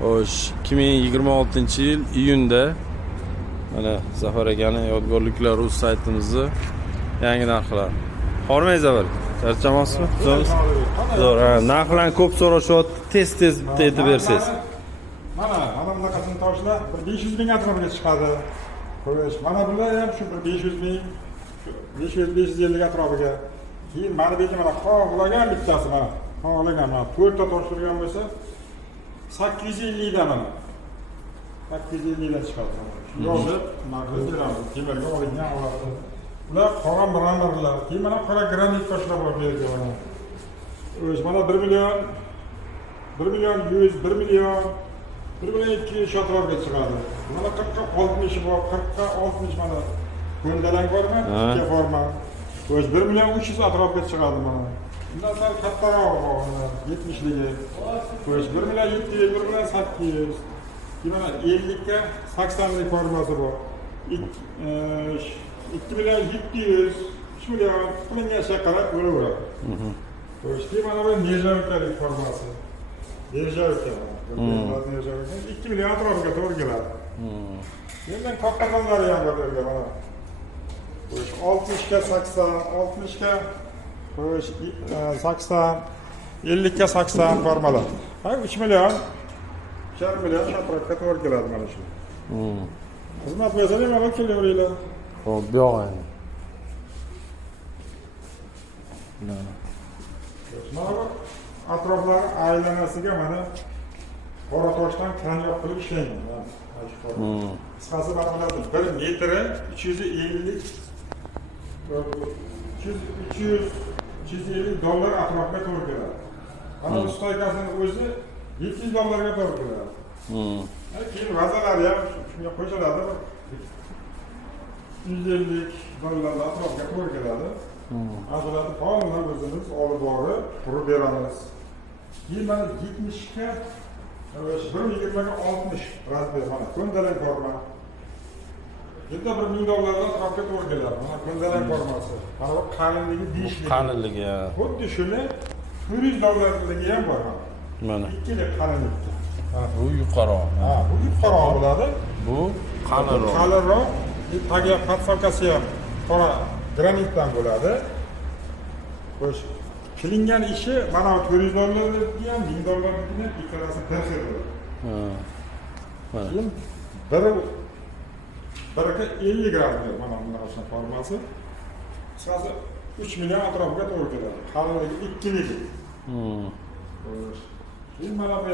Xo'sh, 2026-yil iyunda mana Zafar akaning yodgorliklar uz saytimizni yangi narxlar. Hormang Zafar, charchamoqsizmi? Zo'r. Narxlarni ko'p so'rashyapti, tez bitta aytib bersangiz. Mana bunaqasini toshlar 500 ming atrofiga chiqadi. Xo'sh, mana bular ham shu 500 ming, 550 atrofiga. Keyin mana bu mana qog'lagan bittasi mana. Qog'lagan mana 4 ta tosh turgan bo'lsa 850 dan mana. 850 dan chiqadi. Yozib, narxni beramiz. Temirga olingan oladi. Ular qora mramorlar, keyin mana qora granit toshlar bor bu yerda mana. O'z mana 1 million 100, 1 million 200 atrofiga chiqadi. Mana 40 ga 60 bor, 40 ga 60 mana. Ko'ndalang bormi? Ikki forma. O'z 1 million 300 atrofiga chiqadi mana. Bundan sal kattaroq bor, 70ligi. O'z 1 million 700, 1 million 800. Mana 50 ga 80lik formasi bor. 2 million 700, 3 million qilingan qarab o'laveradi. O'shki mana bu nejavkalik formasi. Nejavka. 2 million atrofiga to'g'ri keladi. Mendan kattalarlari ham bor yerda mana. O'sh 60 ga 80, 60 ga o'sh 80, 50 ga 80 formalar. Ha 3 million 4 million atrofiga to'g'ri keladi mana shu. Xizmat bersangiz mana kelaveringlar. Xo'p, bu yo'q. Mana bu atroflari aylanasiga mana qora toshdan kanyoq qilib ishlangan. Qisqasi mana bularni 1 metri 350 $350 atrofiga to'g'ri keladi. Mana bu stoykasini o'zi $700 ga to'g'ri keladi. Keyin vazalari ham shunga qo'shiladi. $150 atrofiga to'g'ri keladi. Azolatni qonunlar o'zimiz olib borib, qurib beramiz. Keyin mana 70 ga 120 ga 60 razmer mana ko'ndalang forma. Bitta $1000 atrofiga to'g'ri keladi. Mana ko'ndalang formasi. Mana bu qalinligi deyishli. Qalinligi. Xuddi shuni $100 ham bor. Mana. Ikkili qalinlikda. Bu yuqori. Bu yuqori bo'ladi. Bu qalinroq. Qalinroq. Tagi podstavkasi ham qora granitdan bo'ladi. Xo'sh, qilingan ishi mana $400 ham, $1000 ham ikkalasi bir xil bo'ladi. Mana. Biriga 50 gram mana bunday formasi. Qisqasi 3 million atrofiga to'g'ri keladi. Qalinligi ikkiligi. Xo'sh. Keyin mana bu